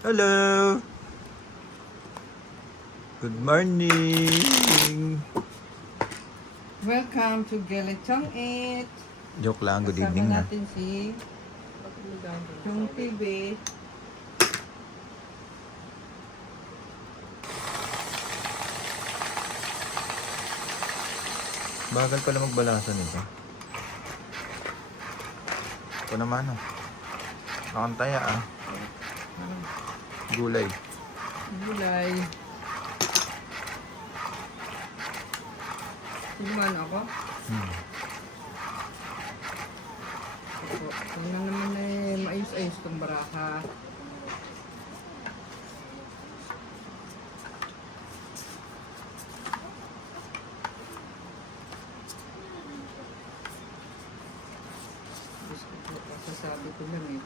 Hello! Good morning! Welcome to Gelechong 8. Joke lang, good Kasama evening na. natin si Chong TV. Bagal pala magbalasan nito. Ito naman oh. Nakantaya ah. Gulay. Gulay. Sinuman ako. Ito na naman maayos-ayos itong baraka. Sasabi ko lang eh.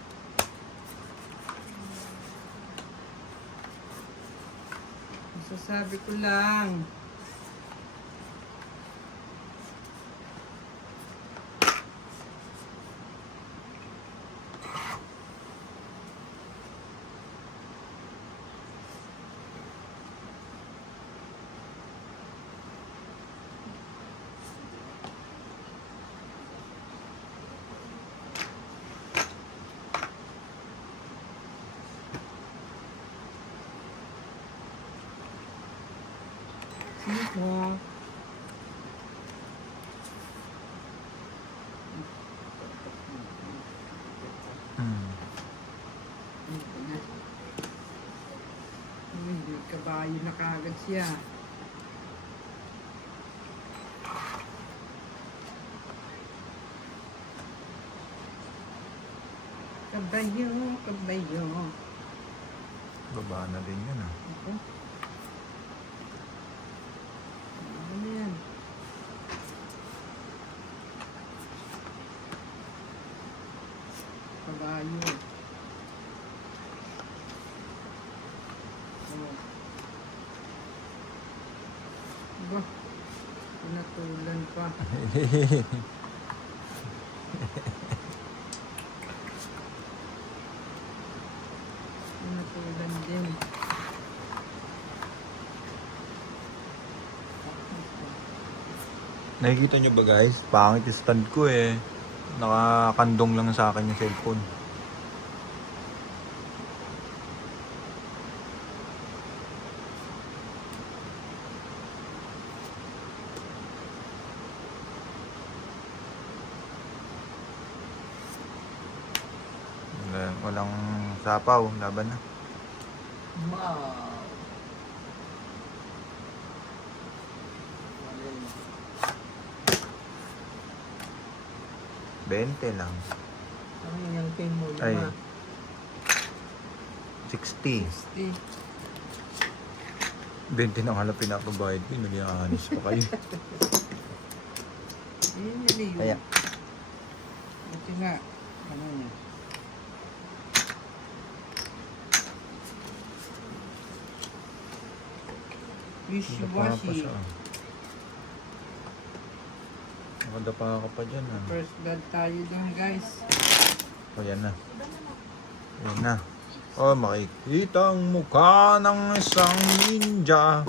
Masasabi ko lang. Sino? Hindi kabayo na kagad siya. Kabayo, kabayo. Baba na din yun ah. Ito. Ano yan? Kabayo. Oh. Ba? Pinatulan pa. Pinatulan din. Nakikita nyo ba guys? Pangit yung stand ko eh. Nakakandong lang sa akin yung cellphone. Walang sapaw, laban na. Wow. 20 lang. Ano yung pin mo? Ay. Lima. 60. 60. 20 na nga lang pinakabayad ko. Nag-ianis pa kayo. Hindi yun. Kaya. Ito nga. Ano niya? Nadapa ka pa Wishy-washy. siya. Nakadapa ka pa dyan ah. First blood tayo dun guys. O yan na. Yan na. O makikita ang mukha ng isang ninja.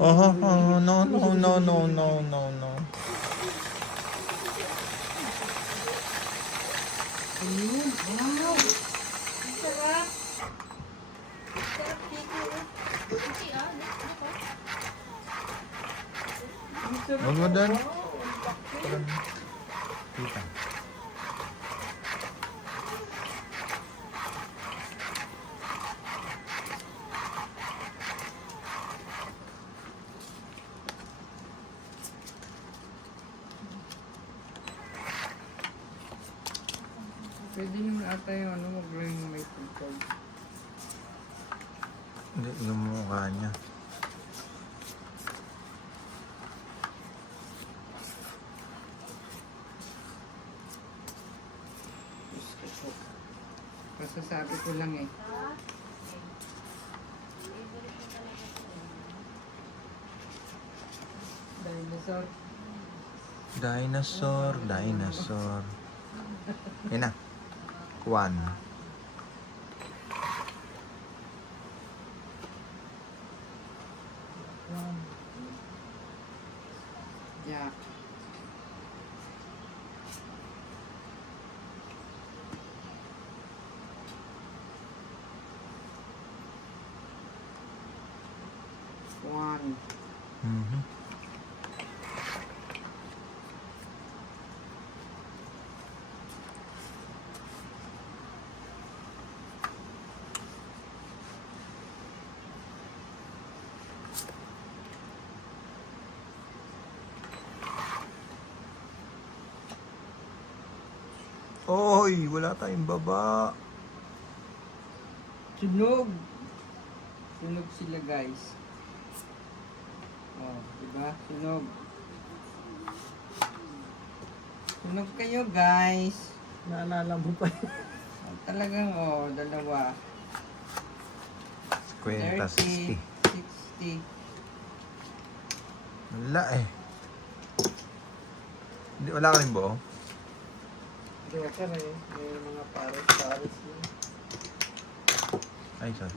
Oh, no, no, no, no, no, no, no. Ayun. Wow. Ang sarap. Ang sarap. Huwag mo doon. Kita. Pwede naman ata yung ano, mag-ring may pagkag. Hindi, yung mukha niya. Masasabi ko lang eh. Dinosaur. Dinosaur, dinosaur. Yan na. 1. Jack. One. Mhm. Oy, wala tayong baba. Sunog. Sunog sila guys. Oh, diba? Sunog. Sunog kayo guys. Naalala mo pa. Oh, talagang dalawa. 50, 60. 60. Wala eh. Hindi, wala ka rin buo? Joker eh. May mga pares yun. Ay, sorry.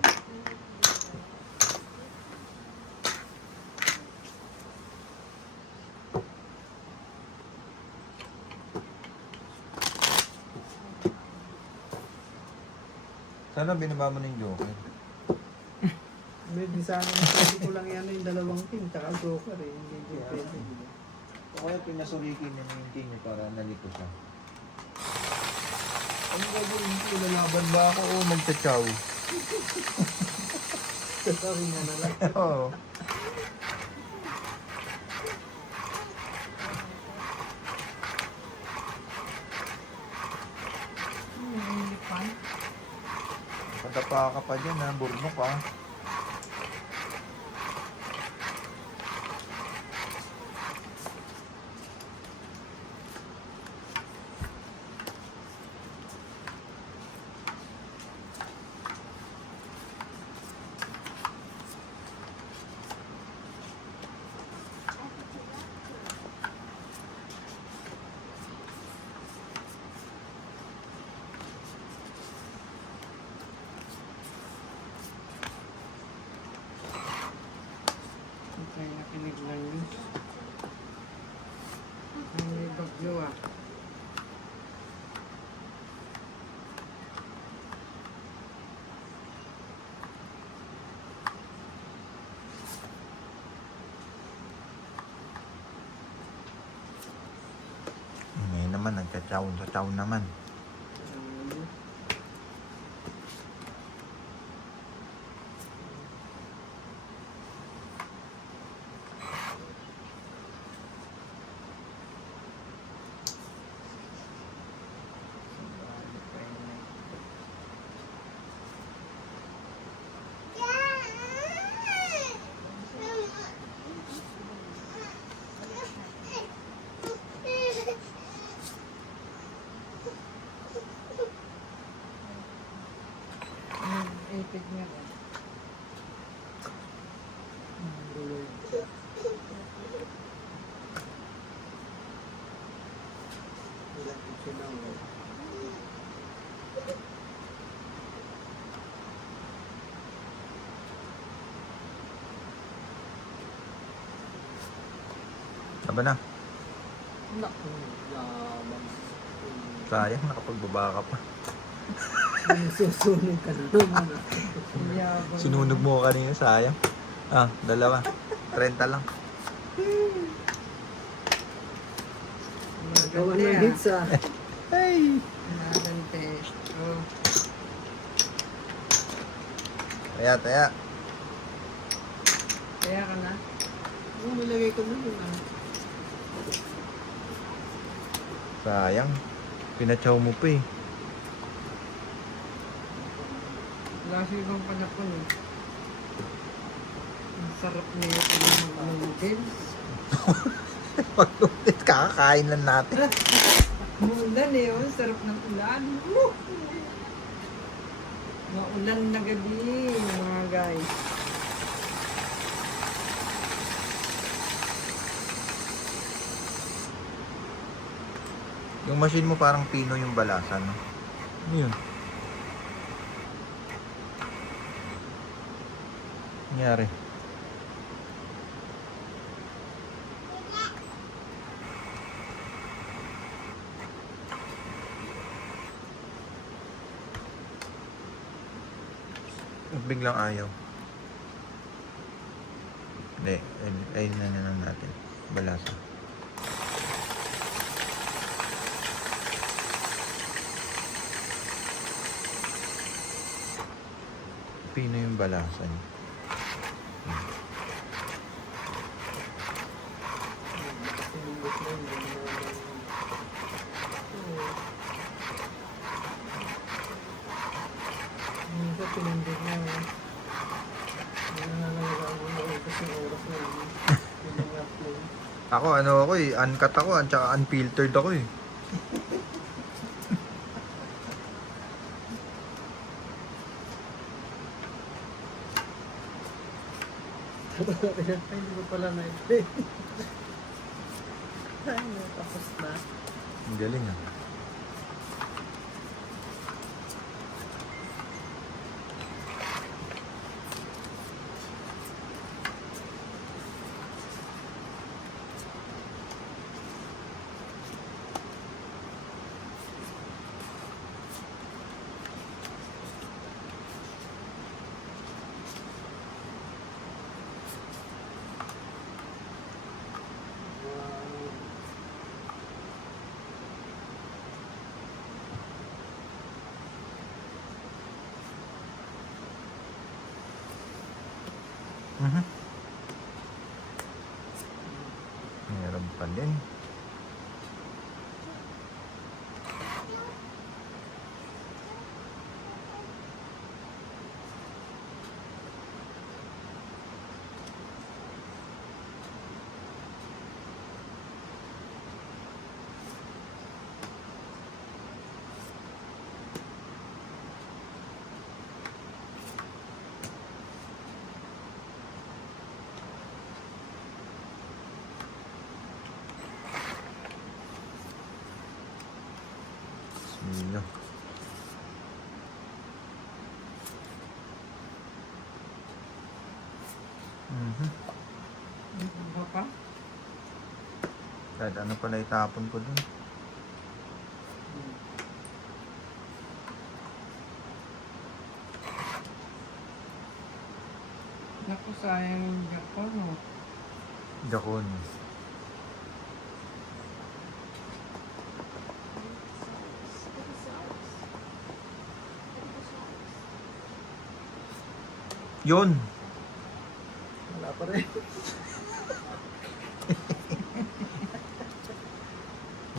Sana binaba mo na yung joker. May design pwede ko lang yan yung dalawang pin, tsaka joker eh. Hindi ko pwede. O kaya pinasurikin niya yung king niya para naliko siya. Ano gagawin ko? Lalaban ba ako o magtsatsaw? Sasabi nga na lang. Oo. Patapa ka pa dyan ha, burnok ha. Okay, nakinig lang yun. May bagyo ah. Ngayon naman, nagtsatsaw naman. Ipig niya ba? Aba na. Naku, yabang. Sayang, nakapagbaba ka pa. Susunog ka na naman. Yabang. Sinunog mo kanina, sayang. Ah, 2. 30 lang. Gawa ng hits ah. Hey! Nagante. Oh. Taya, taya. Kaya ka na? Ano nilagay ko na yun ah. Sayang. Pinatsaw mo pa eh. Wala siya ibang panapon eh. Ang sarap niya yung noodles. Pag-ulit, kakakain lang natin. Umulan eh, oh. Sarap ng ulan. Woo! Maulan na gabi, mga guys. Yung machine mo parang pino yung balasan, no? Ano yun? Nangyari. Biglang ayaw. Hindi, ayun na naman natin. Balasa. Pino yung balasan. Tinubos na yun. Minsan pinindot na yun. Hindi na nalalagaan mo na kasi oras na yun. Hindi nga play. Ako, ano ako eh. Uncut ako, at saka unfiltered ako eh. Ay, hindi ko pala na-play. Ay, tapos na. Ang galing ah. Mhm. Meron pa din. Bismillah. Mhm. Ano pa? Kahit ano pala itapon ko dun. Naku, sayang yung Japan, oh. Dakon. Yun. Wala pa rin.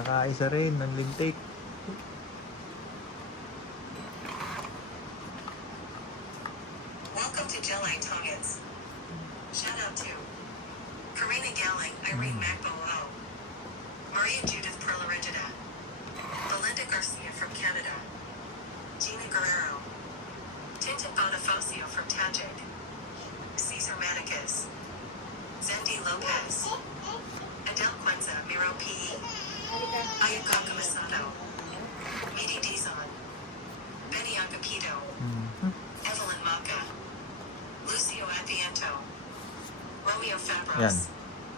Nakaisa rin ng lintik. Welcome to Jelly Tongans. Shout out to Karina Galling, Irene Macbo-O, Maria Judith Perla-Regida, Belinda Garcia from Canada, Gina Guerrero, Tintin Bonifacio from Tajik, Cesar Manicus, Zendi Lopez, Adele Quenza Miro P. Ayakaka Masato, Midi Dizon, Benny Agapito, Mhm. Evelyn Maka, Lucio Adviento, Romeo Yan. Fabros,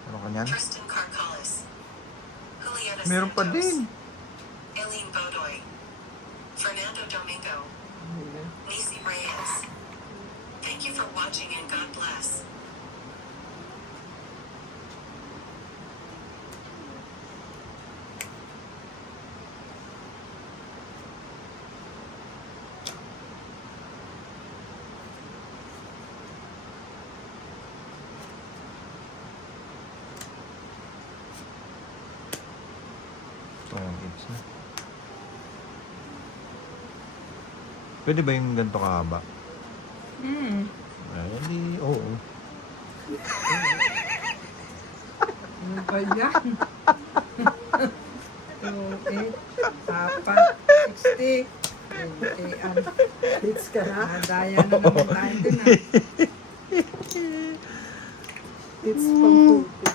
Ano ka niyan? Tristan Carcalis, Juliana Meron pa Santos, din. Aileen Bodoy, Fernando Domingo, Nisi Reyes. Thank you for watching and God bless. Tongits na. Pwede ba yung ganito kahaba? Ay, hindi. Oo. Ano pa yan? 2, 8, apat, 60. Hits ka na. Nadaya na naman tayo dun, ah. Hits pang tuti.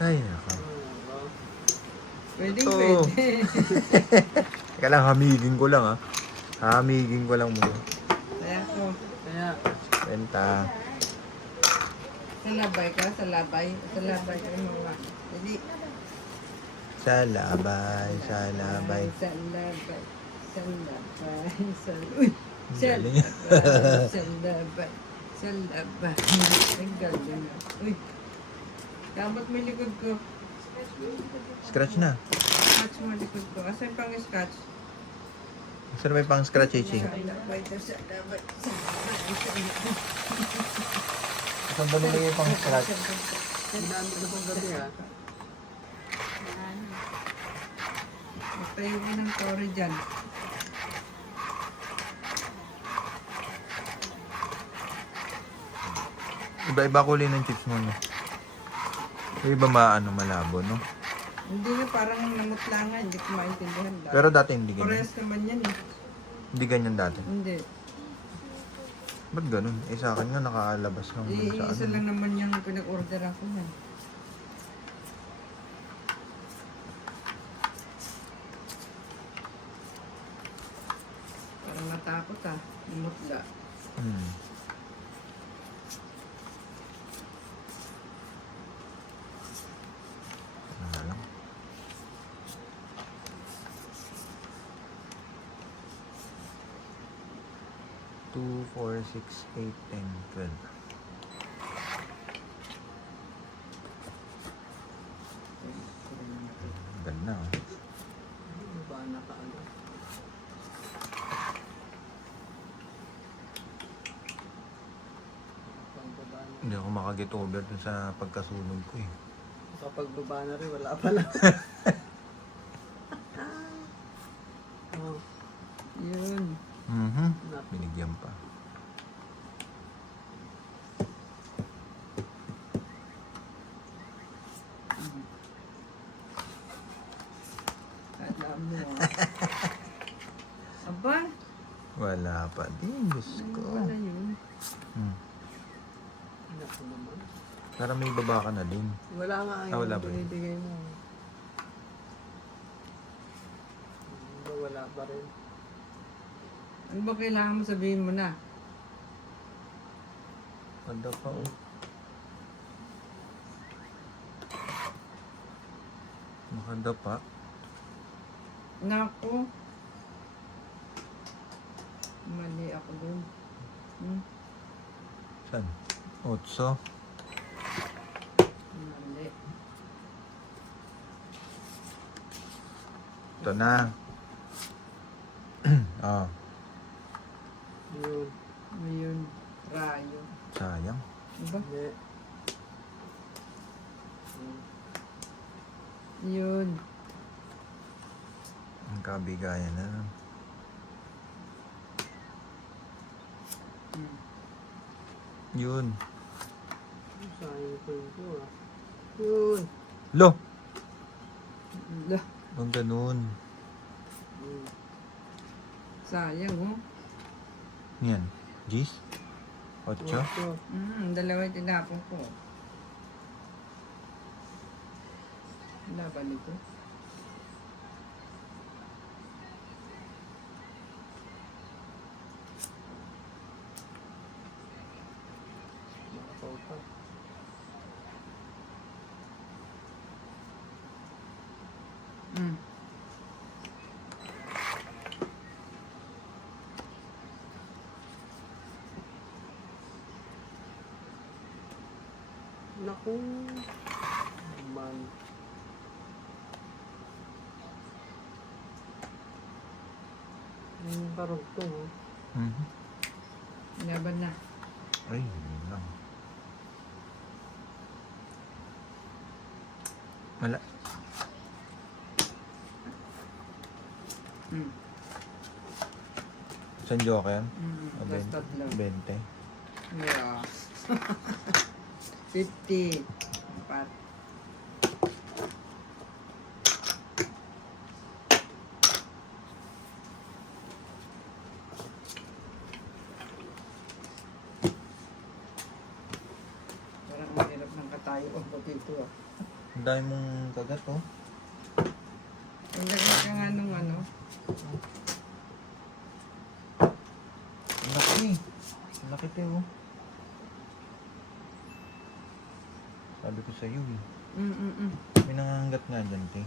Ay, naka. Pwede, Ito. pwede. Teka lang, hamigin ko lang, ha. Hamigin ko lang muna. Kaya ko. Kaya, Benta. Sa labay ka, sa labay. Sa labay ka mga. Hindi. Sa labay, sa labay. Sa labay. Sa labay. Sa uy. Sa Galing. labay. Sa labay. Sa labay. Ang galing. Uy. Dapat may likod ko. Scratch na. Scratch mo likod ko. Asan pang scratch? Saan may pang scratch, Ichi? Sa labay. Sa labay. Sa labay. Sa labay. Saan ba nila yung pang scratch? ginamit na pang gabi ha. Magtayo ka ng tore dyan. Iba-iba kulay ng chips mo, no? Yung iba maano, malabo, no? Hindi na parang namutlangan. Hindi ko maintindihan. Pero dati hindi ganyan. Parehas naman yan eh. Hindi ganyan dati. Hindi. Ba't ganun? Eh sa akin nga nakalabas lang dun sa Isa ano. lang naman yung pinag-order ako yan. Parang natakot ah. Mutla. Hmm. Ano lang. Two, 4, 6, 8, 10, 12. Ganda, oh. Ano ba nakaano? Pagbaba na. Hindi ako makaget over dun sa pagkasunog ko, eh. Kapag baba na rin, wala pala. Oh, Yun. Mhm. Binigyan pa. Alam mo ah. Aba, Wala pa din, Diyos ano ko. pala yun? Hmm. naku naman. Para may baba ka na din. Wala nga wala yung ba yun? binibigay mo. Hindi, wala pa rin. Ano ba kailangan mo sabihin mo na? Ganda pa, oh. Maganda pa. Naku. Mali ako dun. Hmm? Saan? Otso. Mali. Ito na. Oh, Yun. Ayun. Rayo. sayang. Diba? Hindi. Yun. Ang kabigayan na. Hmm. Yun. Sayang ko yun ko ah. Yun. Lo! Lah, Ang ganun. Hmm. sayang oh. Yan. Gis? Otso? Ocho. Dalawa yung tinapon ko. Wala ba nito? Nakapaw pa. Hmm. Naku. Man. Yung karugtong oh. Mhm. Laban na. Ay, yun lang. Wala. Hmm. San Joker? Plus tatlo. 20. Yeah. 50. Apat. Parang ang hirap ng katayo ang potato ah. Ang dami mong kagat, oh. Ang laki Ang laki. Ang laki te oh. Sabi ko sa'yo eh. May nangangagat nga dyan te.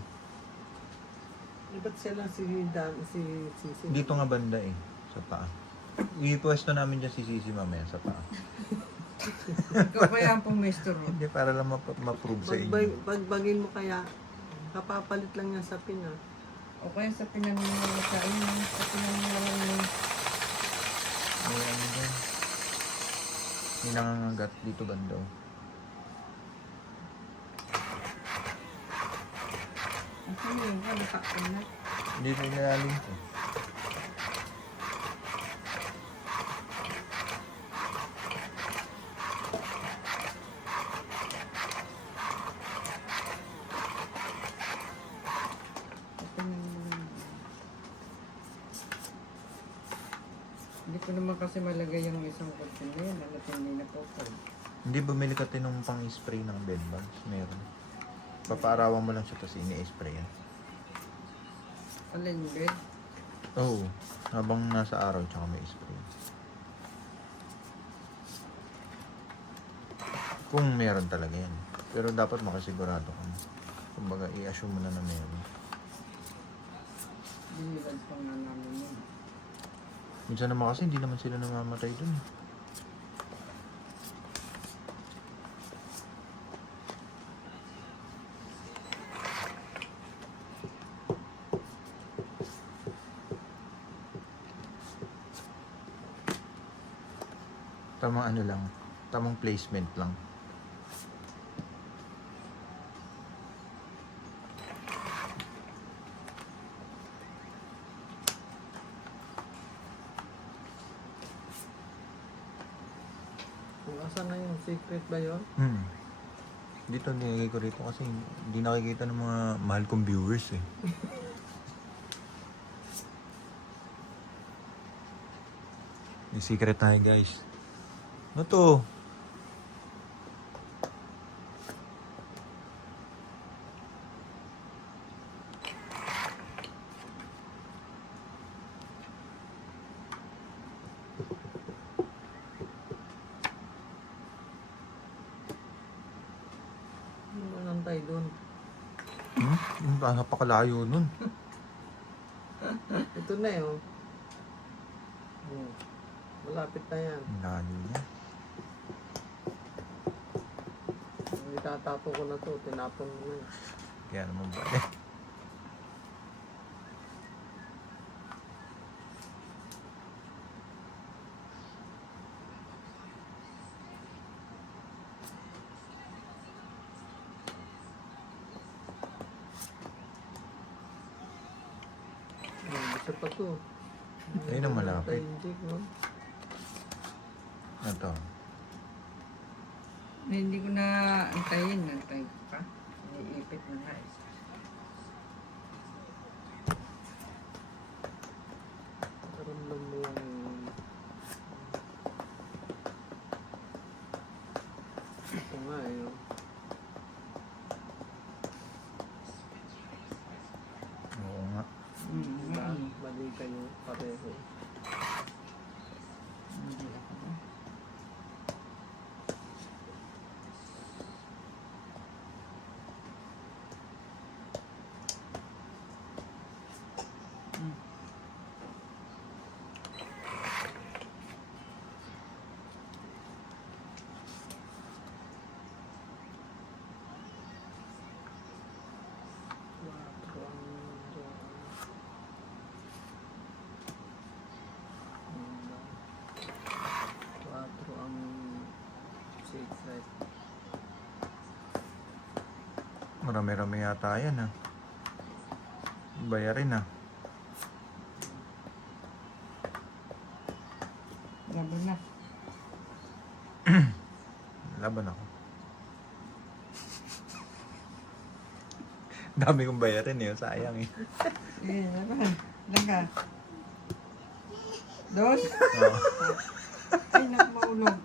Ba't siya lang si Dan, si Sisi? Dito nga banda eh. Sa paa. Ipwesto namin dyan si Sisi mamaya sa paa. Ikaw kaya ang pumestro. Hindi, para lang ma-prove sa inyo. Pagbagin mo kaya, kapapalit lang yan sa pin ah. O kaya sa pinanungalaan mo. Sa pinanungalaan mo. May ano dyan. May nangangagat dito banda oh. Ano yun? Ano ka? Dito nilalim ko. Hindi ko naman kasi malagay yung isang kursin na yun. Alat hindi na po. Hindi bumili ka tinong pang-spray ng bed bugs? Meron. Papaarawan mo lang siya tapos ini-spray yan. Alin bed? Oo. Habang nasa araw tsaka may spray. Kung meron talaga yan. Pero dapat makasigurado ka na. Kumbaga, i-assume mo na na meron. Binilag pa nga namin yun. Minsan naman kasi hindi naman sila namamatay dun. Tamang ano lang, tamang placement lang. Kung asan na yung secret ba yun? Dito nilagay ko rito kasi hindi nakikita ng mga mahal kong viewers eh. May secret tayo guys. Ano to? Ano nantay doon? Napakalayo nun. Ito na yun. Malapit na yan. Ang layo niya. Itatapo ko na to, tinapon mo na. Kaya naman ba eh. Isa pa to. Ayun ang malapit. Inject, no? Ito. Hindi ko na antayin. Antayin ko pa. Iniipit mo na eh. Ramdam mo yung... Ito nga eh. Oh. Oo nga. Diba? Mali kayo pareho. Hindi ako na. Quatro ang secret. Marami-rami yata yan ah. Bayarin ah. Laban na. Laban ako. Dami kong bayarin eh. Sayang eh. Sige, laban. Laga. Dos. Oo. Ay, nakamaulog.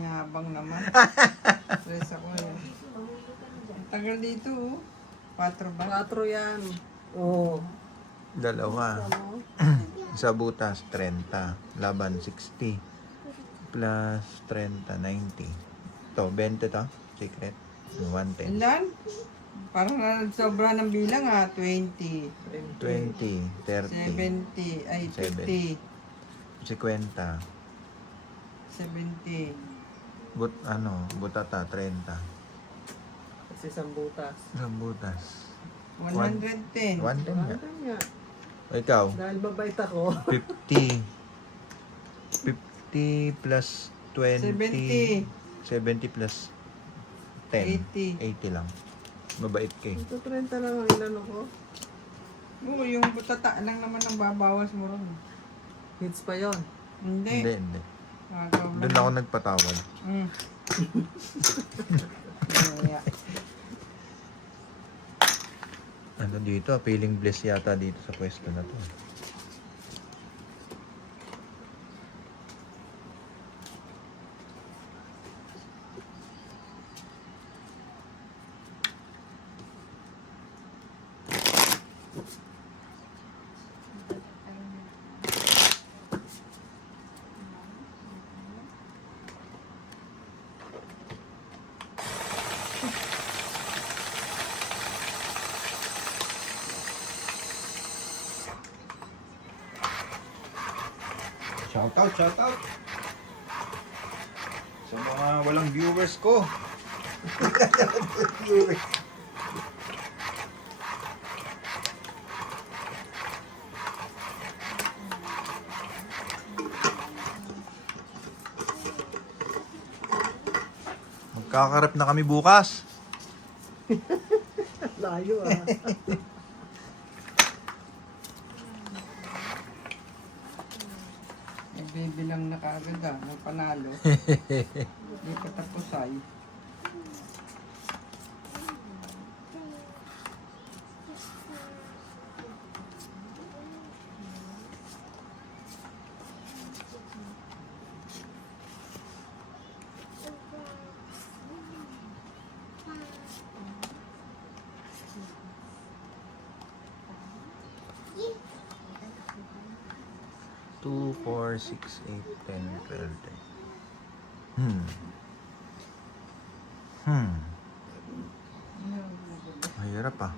Yabang naman. Stress ako eh. Ang tagal dito oh. 4 ba? 4 yan. Oo. Dalawa. Ano? Isa butas, 30. Laban, 60. Plus 30, 90. Ito, 20 to. Secret. 110. Ilan? Parang sobra ng bilang ha. 20, 20, 30, 70, ay 50, 50. 70. Butata, 30. Kasi isang butas. Isang butas. 110. 110 nga. Ano nga? O, ikaw, Dahil mabait ako. 50. 50 plus 20. 70 plus 10. 80 lang. Mabait ka eh. Ito 30 lang ang inano ko. Oo, yung butata lang naman ang babawas mo ron. Hits pa yon. Hindi. Hindi. Gagawa Doon lang. ako nagpatawad. Mm. Kaya, Ano dito, feeling blessed yata dito sa pwesto na to. Shout out, shout out. Sa mga walang viewers ko. Viewers. Magkakarap na kami bukas. Layo ah. nagbibilang na kaagad ng panalo. Hindi pa tapos ay. Two, 4, 6, 8, 10, 12, 13. Mahirap ah.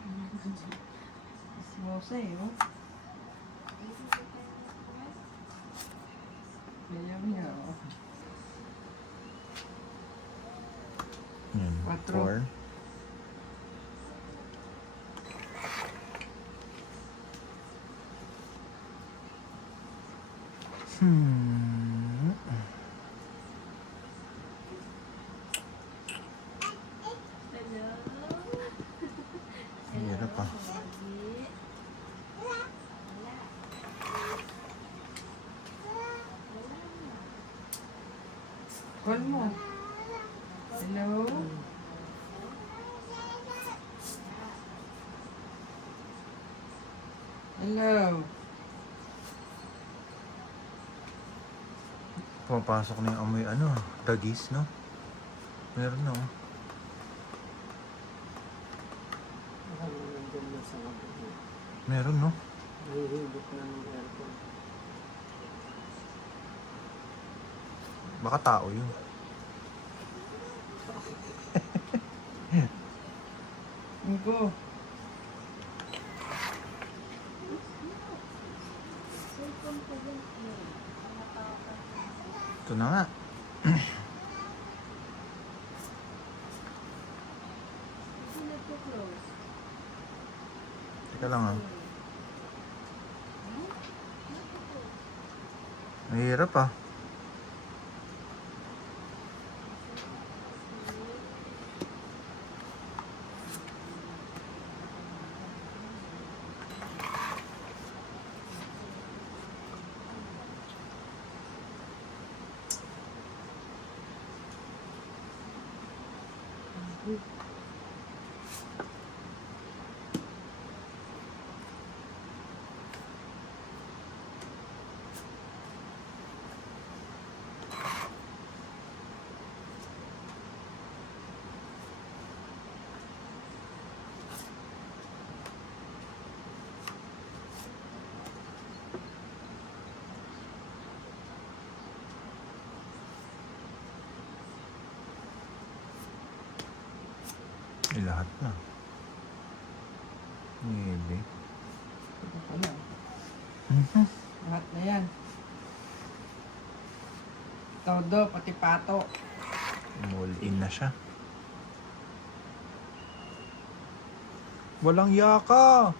Mosa eh, oh. Ayaw niya, oh. Quatro. 4. Mahirap ah. Call mo. Hello? Hello? Pumapasok na yung amoy dagis, no? Meron no. Baka naman nandyan na sa kapatid. Meron no. Nahihigit na ng aircon. Baka tao yun. Go. Ito na nga. Teka lang ah. Mahirap ah. Lahat na. Hindi. Ito pala. Mhm. Lahat na yan. Todo, pati pato. All in na siya. Walang yaka.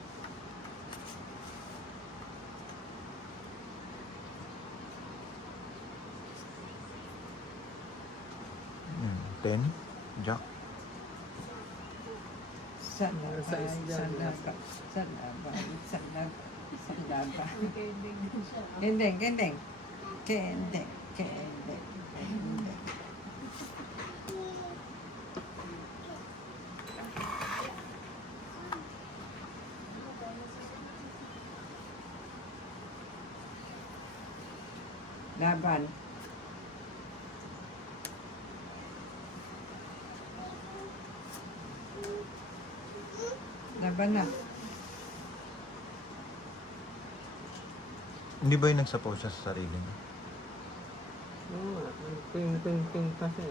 10. Jack. Sana ba, Sa isda, sana ba, sana ba, sana ba, sana ba. Kendeng, kendeng. Kendeng, kendeng, kendeng. Laban. Laban na. Hindi ba yung nagsapaw siya sa sarili niya? Oo nga. Ping kasi.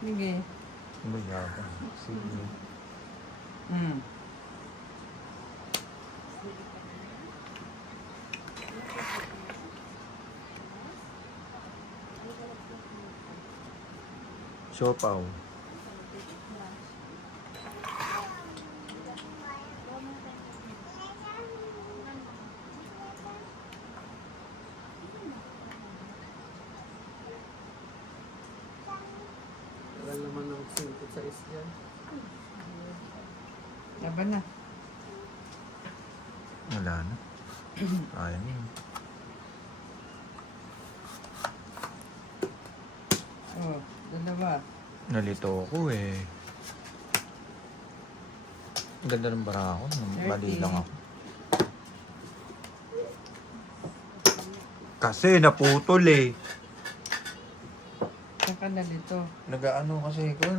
Sige. Ano ba yaka? Sige. Hmm. Siopaw. Tagal naman ng singkot sa isda. Laban na. Wala na. Kaya na yun. Oh, dalawa. Nalito ako eh. Ang ganda ng bara ako. Mali 30. lang ako. Kasi naputol eh. Saan ka nalito? Nag-ano kasi ko,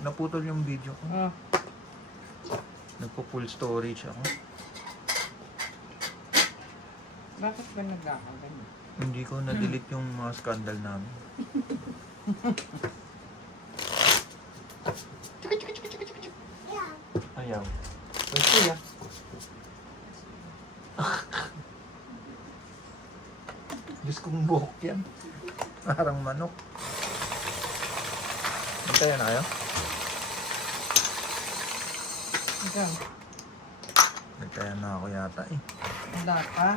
naputol yung video ko. Oh, Nagpo-full storage ako. bakit ba nagkakaganyan? Hindi ko na-delete yung mga scandal namin. Ayaw. Kasi ah. Diyos kong buhok yan. Parang manok. Antayan na kayo? Ikaw, Nagtayan na ako yata eh. wala ka?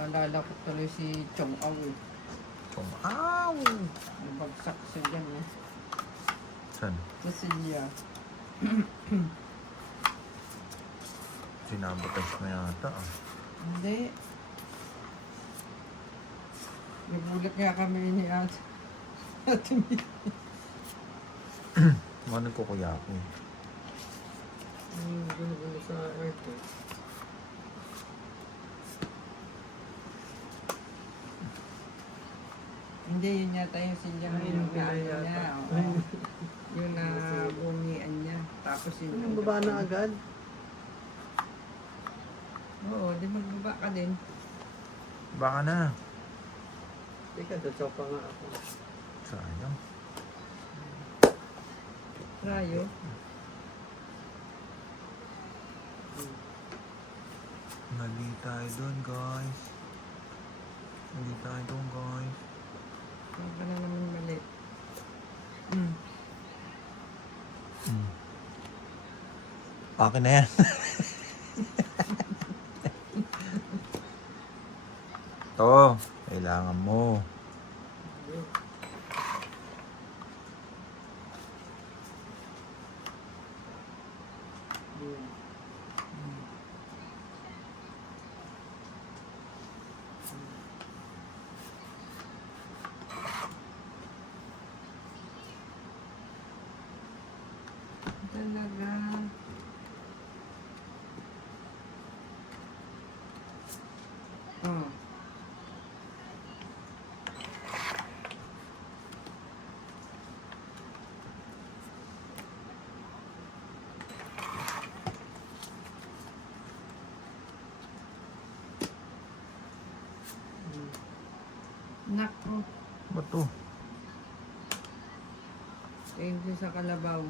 Alala ko tuloy si Chong Aw eh. Ow! Nabagsak siya dyan eh. Saan? Sa Silya. Sinabotage mo yata ah. Hindi. Nagulat nga kami ni Ate. Ate Mia. Mga nagkukuyako eh. Gulo sa earth eh. Hindi, yun yata yung Silya Ay, yung na kaya ano niya. yata. Oo. Yung nabungian niya. Tapos yun. Ang baba na agad. Oo, di magbaba ka din. Baka na. Teka, dachopa nga ako. Sayang. Rayo. Mali tayo doon guys. Mali tayo doon guys. Huwag ka na naman mali. Hmm. Akin na yan. To, kailangan mo. Talaga. Oh. Nako. Ba't to? Thank you sa kalabaw.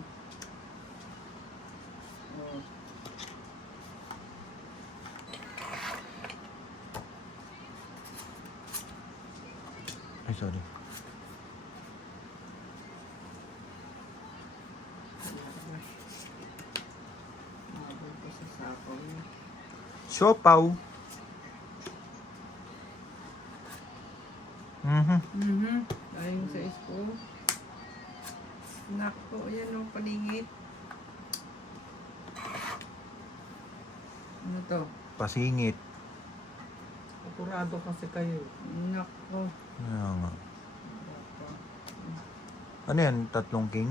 Oh. Ay, sorry. Mabal ko sa sapaw niya. Siopaw. Ayun sa isko. Nako, yan ang paningit. Ano to? Pasingit. Apurado kasi kayo. Nako. Kaya nga. Ano yan? 3 king?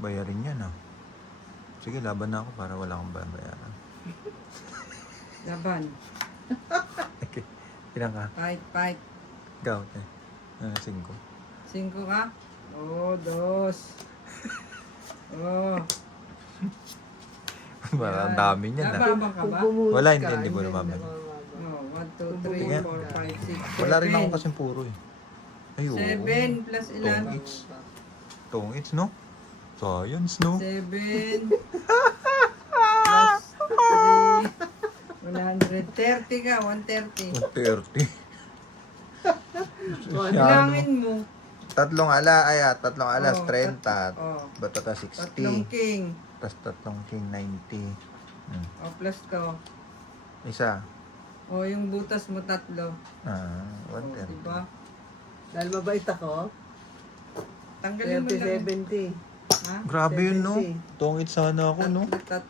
Bayarin yan ah. Sige, laban na ako para wala akong bayaran. Laban. Okay. Ilan ka? Fight. Ikaw, 5. 5 ka? Oh, 2. Oh. Parang dami niyan ah. Nababang ka ba? Bumuhos Wala, ka, hindi mo namamaga. Oh, 1, 2, 3, Tingnan. 4, 5, 6, Wala rin ako kasing puro eh. Ay, oo. 7 plus ilan? Tongits. Tongits, no? Science, no? 7 plus 3 130 ka, 130. 130. Bilangin mo. 3 alas, Oh, 30. oh. Bato ta 3 60. king. Tapos 3 king, 90. O plus to. Isa. O yung butas mo 3. O, 130. diba? Dahil mabait ako, Tanggalin mo lang. 30-70. Ha? Grabe yun, no? 70. Tongit sana ako, no? 3.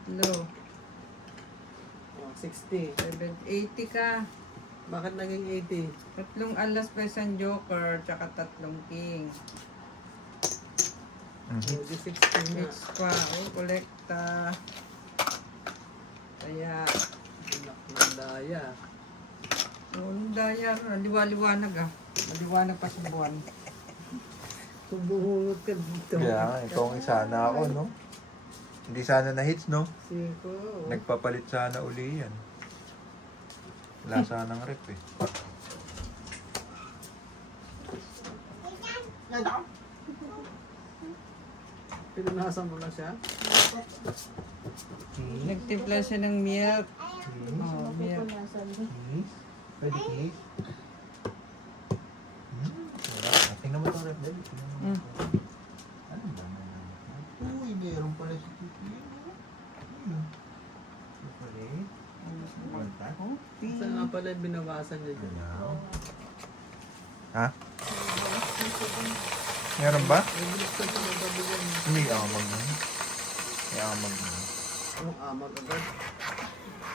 Oh, 60. 80 ka. Bakit naging 80? 3 alas pa isang joker, tsaka 3 king. Mhm. Oh, di 60 na. Mix pa. O, kolekta. Kaya, Ang daya. o, daya, liwa-liwanag ah. Maliwanag pa sa buwan. Bumuhot ka dito. Kaya nga, tongit sana ako, no? Hindi sana na-hits, no? 5. Nagpapalit sana uli yan. Wala sanang rep eh. Pinunasan mo na siya? Nagtimpla siya ng milk. Oh, milk. Pwede kiss? Wala. Tingnan mo itong rep, David. Ano ba naman? Uy, meron pala si Kiki. Chocolate. Kontak. Saan nga pala binawasan niya dyan? Ha? Meron ba? Ay, binuksan ko na gabi yan. Hindi amag na. May amag na. Anong amag agad?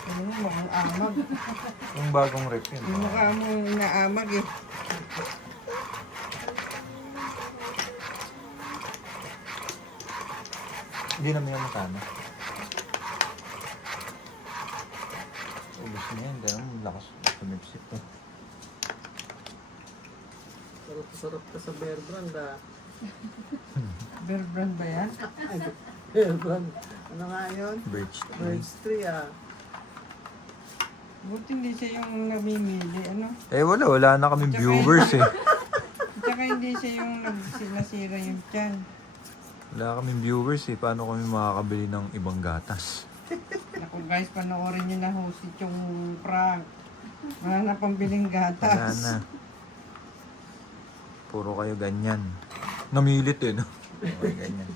Ano mo, mukhang amag. Yung bagong rep yun. Yung mukha mo naamag eh. Hindi naman yung matana. Ubus na yan. Ganun, lakas tumipsip to. Sarap ka sa Bear Brand ah. Bear brand ba yan? Bear Brand. Ano nga yun? Birch Birds tree ah. Buti hindi siya yung namimili, ano? Eh wala na kaming viewers eh. Tsaka hindi siya yung nasira yung tiyan. Wala kaming viewers eh. Paano kami makakabili ng ibang gatas? Naku guys, panoorin nyo na hosit yung prank. Wala na pambiling Wala gatas. na. Puro kayo ganyan. Namilit eh, no? Okay, ganyan.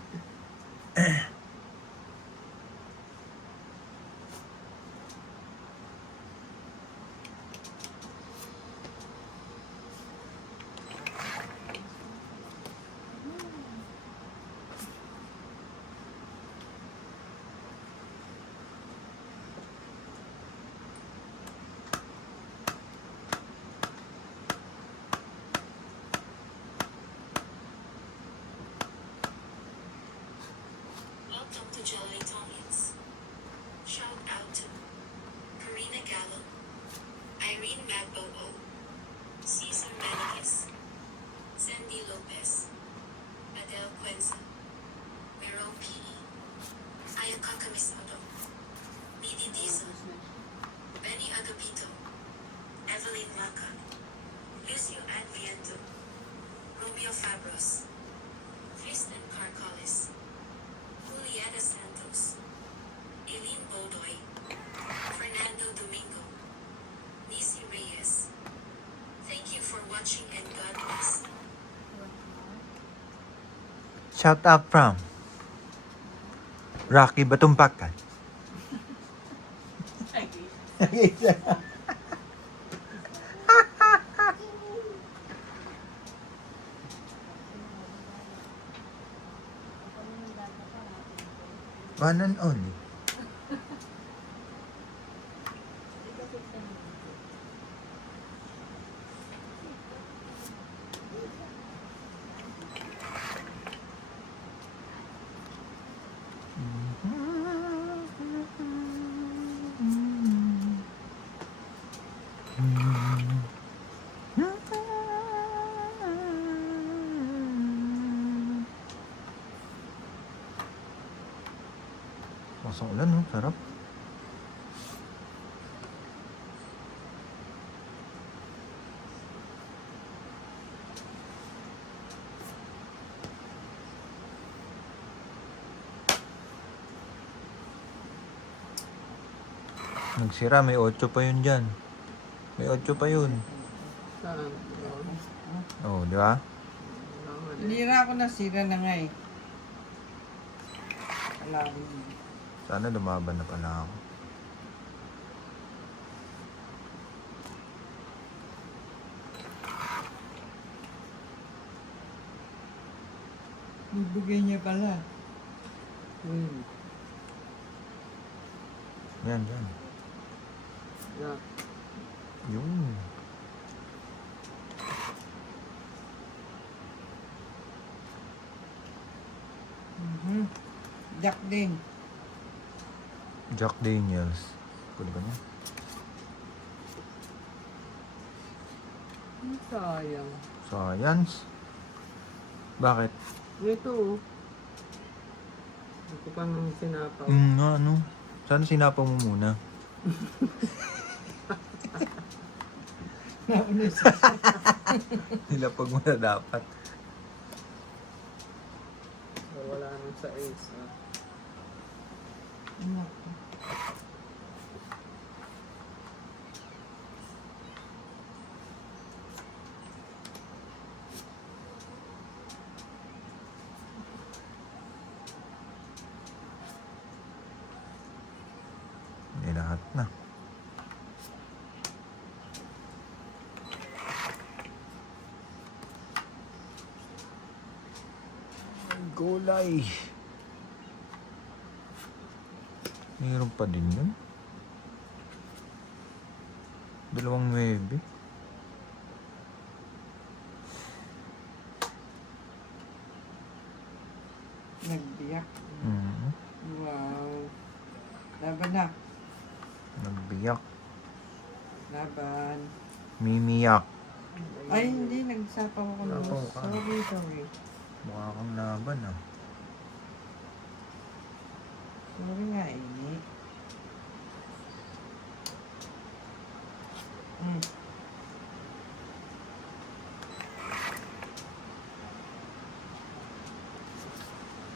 Welcome to Jolly Tongits. Shout out to Karina Gallo, Irene Magboo, Cesar Menegas, Sandy Lopez, Adele Cuenza, Meryl P.E., Ayaka Camisado, Didi Diesel, Benny Agapito, Evelyn Laca, Lucio Adviento, Shout out from Rocky Batumpakan. One and only. Pasang ulan, no? Sarap. Nagsira, may 8 pa yun dyan. May 8 pa yun. Saan? Oh, di ba? Nira ako na, sira na nga eh. Alam mo. Sana lumaban na pala ako. Bibigay niya pala. Yan, yan. Yeah. Yun. Jack din. Jack Daniels. Pwede ba niya? Sayang. Science. Bakit? Ito oh. Ito pa nang sinapaw. Nga, ano? Sana sinapa mo muna. Nauna siya. Nilapag mo na dapat. So, wala nang sa ace. Ah. Naku. Hindi lahat na. Gulay. Mayroon pa din yun. 2.9. Nagbiyak. Mm. Wow. Laban na. Nagbiyak. Laban. Mimiyak. Ay, hindi. Nagsapaw ako na. Sapaw ka. Sorry. Mukha kang laban ah. Sorry nga eh.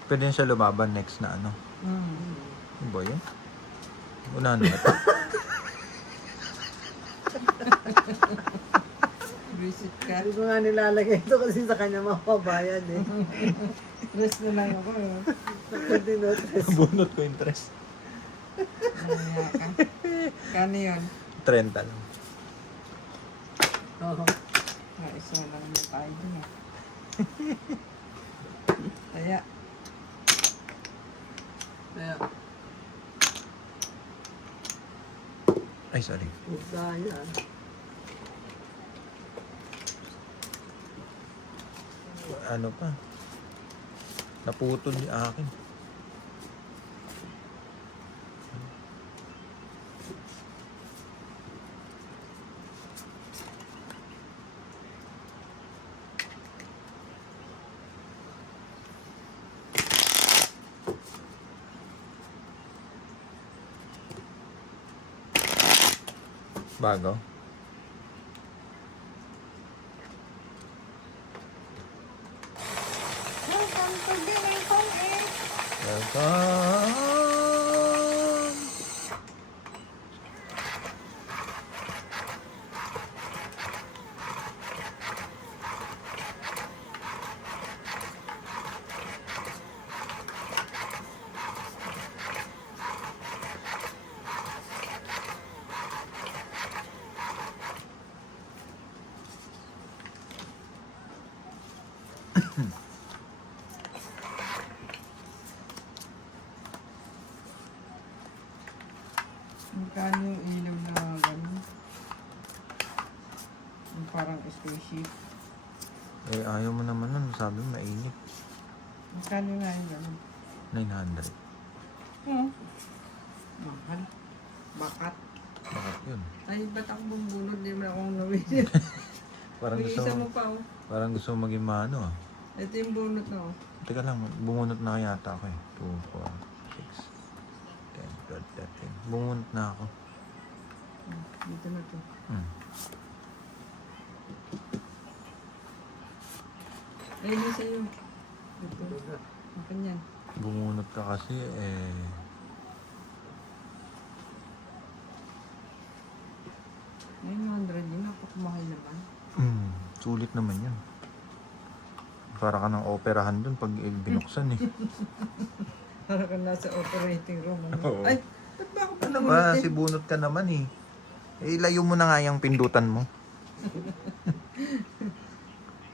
Pwede siya lumaban next na ano. Ano ba yun? Una na ito. Visit ka. Hindi ko nga nilalagay ito kasi sa kanya mapabayad eh. Rest na lang ako. Nakadinotres. Bunot ko interest. Naya ka. Kano yun? 30 lang. Oo. Isa lang na tayo dun eh. Kaya, Kaya, Ay, sorry. usaya. Ano pa? Naputol ni akin. Bago? welcome to Billy Kong eh. Welcome! Magkano yung ilaw na gano'n? Yung parang spaceship. Eh, ayaw mo naman nun. Sabi mo, mainit. Magkano nga yung gano'n? 900. Oo. Mahal. Bakat. Bakit yun? Ay, ba't ako bumbunod? Di mo akong nawin. Parang May gusto isa mo, mo pa oh. parang gusto mo maging maano ah. Ito yung bunot na oh. Teka lang, bumunot na yata ako eh. 2, 4, 6, 10, 12, 13. Bumunot na ako. Dito na to. Hmm. Ayun yung sa'yo. Ito. Akin yan. Bumunot ka kasi eh. Ayun, 100 yun. Ako kumahal naman. Sulit naman yun. Para ka ng operahan dun pag binuksan eh. Para ka nasa operating room. Ano? Oo. Ay, ba't ba ako Ano pumunot ba? eh? Si bunot ka naman eh. Eh, ilayo mo na nga yung pindutan mo.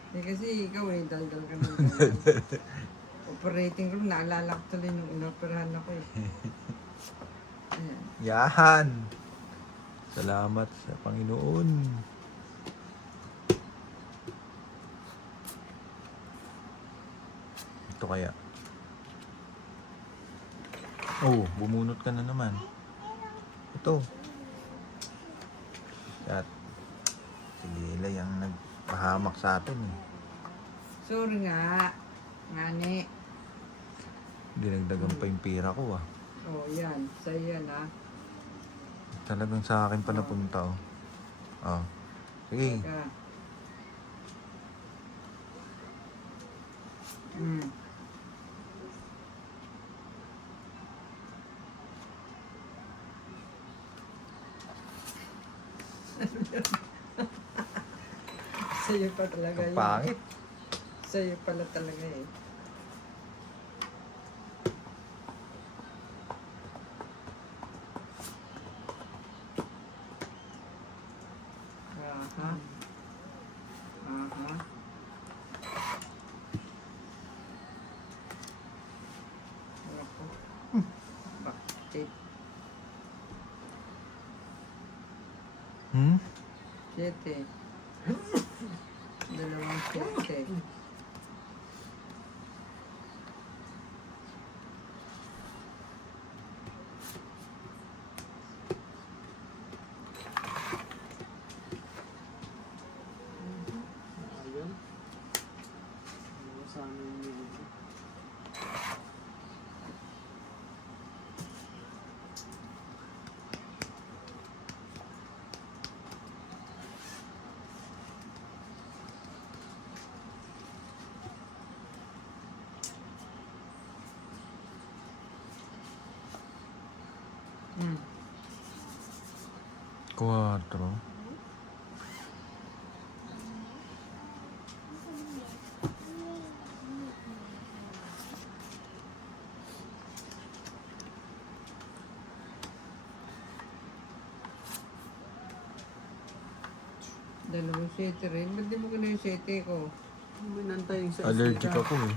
Eh, kasi ikaw eh, daldal ka ng operating room. Naalala ko tuloy nung inoperahan ako eh. Ayan. Yan. Salamat sa Panginoon. Ito kaya. Oh, bumunot ka na naman. Ito. At sige, Ilay ang nagpahamak sa atin eh. Sorry nga. Ngani. Dinagdagan pa yung pira ko ah. Oh, yan. Sa'yo yan ah. Talagang sa akin pa napunta oh. Oh. Sige. Teka. Hmm. Sa'yo pa talaga Ang yun. pangit. Sa'yo pala talaga eh. Aha. Aha. Ako. Bakit? Hmm? 7. Dalawang 7. Ayun. Ano sa amin yung Hmm. 4. Dalawang 7 rin. Ba't di mo kina yung 7 ko? minantay yung sa Allergic estika. ako eh.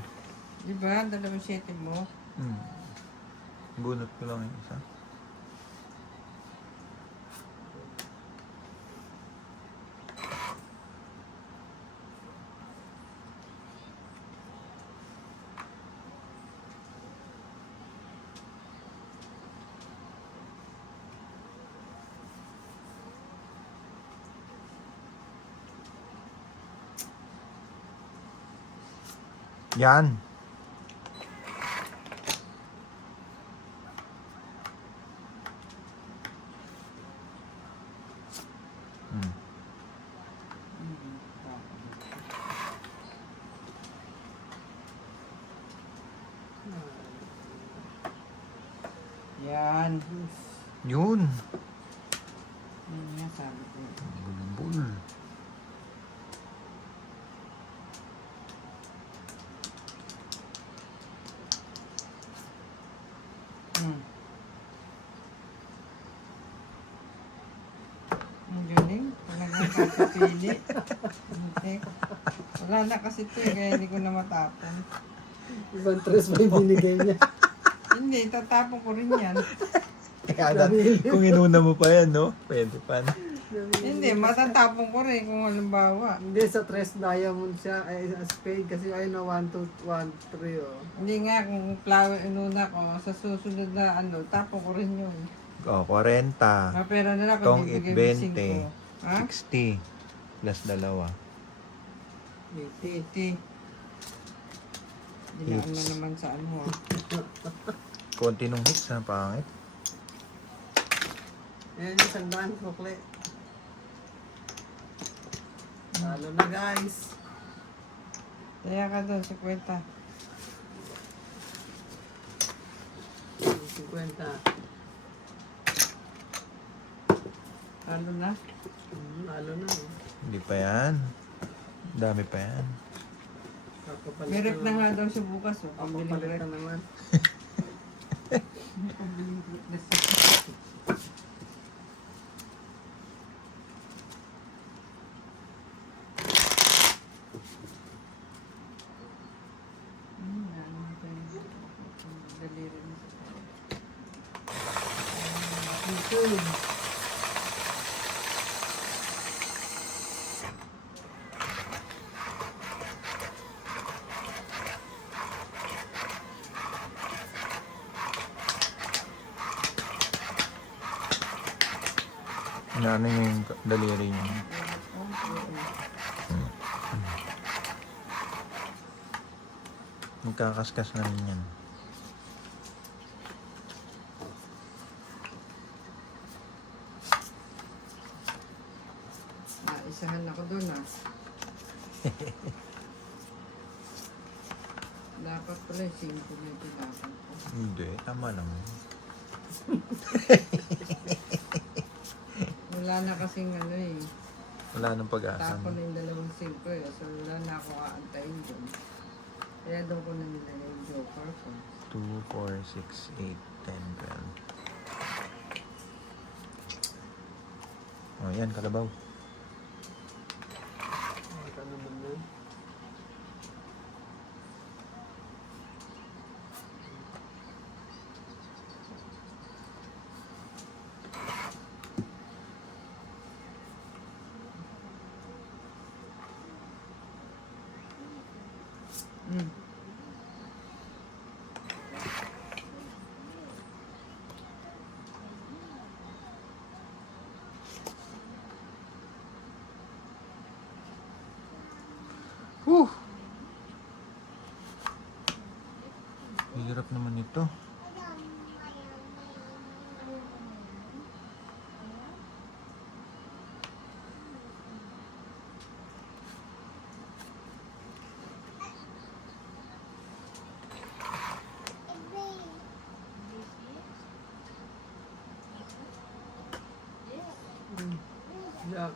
Di ba? Dalawang 7 mo? Hmm. Bunot ko lang yung isa. Yan. Hmm. Yan. Yun. Yan nga sabi ko. Bulbul. Hmm. Ang galing. Talagang kakapili. Okay. Wala na kasi ito eh, kaya hindi ko na matapon. Ibang tres pa yung binigay niya. Hindi, tatapon ko rin yan. Kaya kung inuna mo pa yan, no? Pwede pa na. Hindi, matatapon ko rin kung halimbawa. Hindi, sa tres diamond siya, ay sa spade kasi ayun na 1, 2, 1, 3 oh. Hindi nga, kung flower inuna ko, sa susunod na ano, tapon ko rin yun. O, 40. Mapera na lang Tong kung bibigay mo 20. 5. Ha? 60. Plus dalawa. 80. Dinaan na naman sa ano ah. Konti nung hits, ha? Pangit. Ayan yung sandaan ko, Kle. Talo na guys. Kaya ka doon, 50. 50. Talo na. Talo na eh. Hindi pa yan. Dami pa yan. Kapapalit May rep na naman. nga daw siya bukas oh. Pambiling Kapapalit rep. ka naman. Pambiling rep na siya. Daliri na siya. YouTube. Ano yung daliri niya? Magkakaskas na rin yan. Isahan ako doon ah. Dapat pala yung 5 na ito dapat ko. Hindi, tama lang yun. Wala na kasing ano eh. Wala nang pag-asa. Tapon na yung 2 5 eh. So wala na ako aantayin doon. Kaya doon ko na nilagay yung joker ko. 2, 4, 6, 8, 10, 12. Oh, yan, kalabaw. Ito naman yan. Mm. Whew! Hirap naman ito. Jack.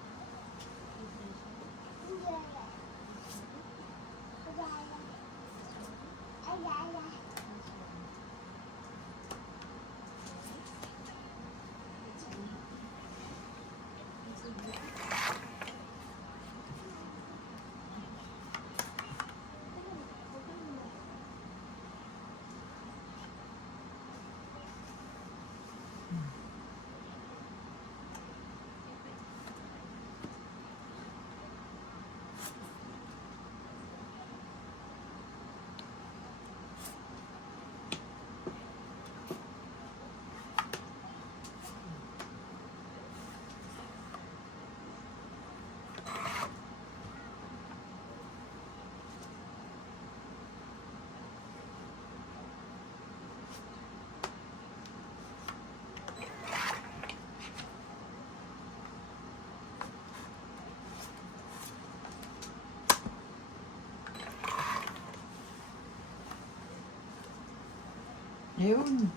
Ayun.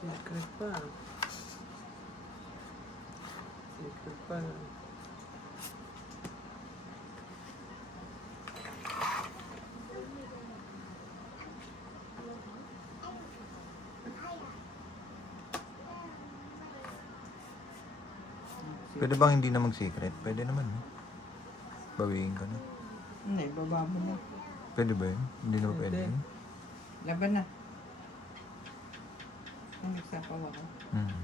Secret pa. Secret pa. Pwede bang hindi na mag-secret? Pwede naman, no? Bawiin ka na. Hindi, baba mo na. Pwede ba yun? Hindi na ba pwede Pwede. yun? Laban na. Ang nagsapaw ako. Hmm.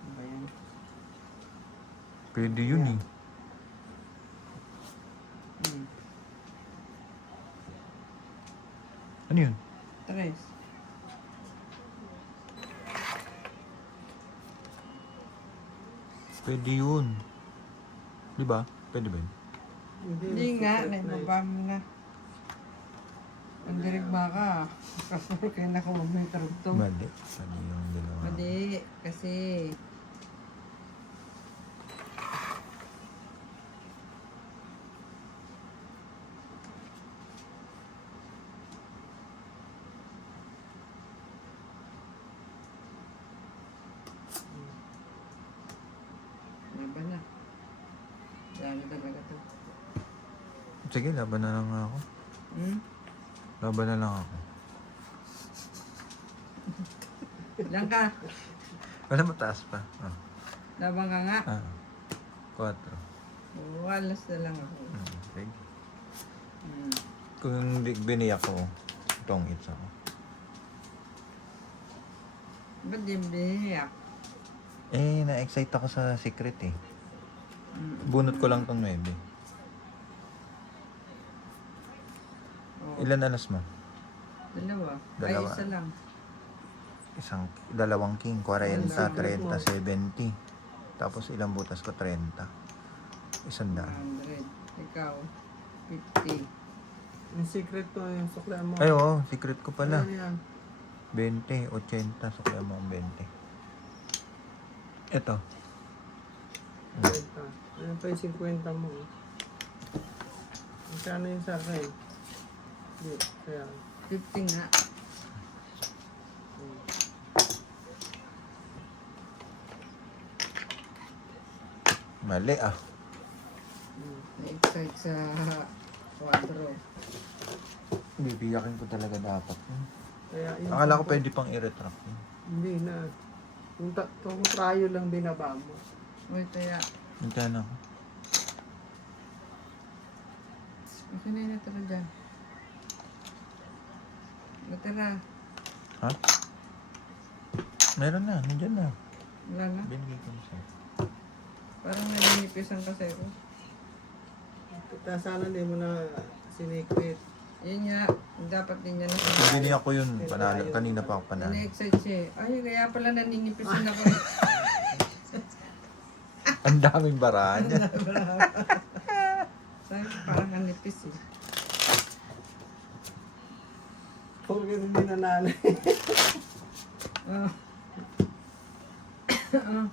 Ano ba yan? Pwede yun, eh. Hmm. Ano yun? Tres. Pwede yun. Di ba? Pwede ba yun? Hindi nga, naibaba mo na. Ang dirigma ka. Kapuro kayo nakuha mo yung karugtong. Mali. Mali yung dalawa. Mali, kasi laban na. Dami talaga to. Sige, laban na lang ako. Hmm? Laban na lang ako. Ilan ka? Wala mataas pa. Ah. Laban ka nga. 4. Walas na lang ako. Sige. Hmm. Kung biniyak ko, itong hits ako. Ba't di biniyak? Eh, na-excite ako sa secret eh. Bunot ko lang tong 9. Oh, Ilan alas mo? dalawa. Dalawa. Ay, isa lang. Dalawang king, 40, Dalawa. 30, 70. Tapos ilang butas ko, 30. 100. 100. Ikaw, 50. Yung secret to, yung sukla mo. Ay, oo, secret ko pala. Ano yan? 20, 80, so kaya mo ang 20. Ito. 50. Ano pa yung 50 mo? Magkano yung sa akin? Hindi, kaya. 50 nga. Mali ah. Na-excite sa quadro. Bibiyakin ko talaga dapat. Kaya yung Akala ko pwede pang i-retract. Hindi na. Kung trial lang binaba mo. Uy, kaya, Hintayin ako. okay na yun natira dyan. Natira. Ha? Meron na, nandiyan na. Wala na. Binigay ko na sa'yo. Parang naninipisan kasi ako. Kita sana hindi mo na sinikret. Yun nga, dapat din yan. Biniyak ko yun. Panalo. Kanina pa ako panalo. Na-excite siya eh. Ay, kaya pala naninipisan ako. Ang daming barahan niya. Sabi, parang nanipis eh. Kung hindi nanalo. Ah. Ah.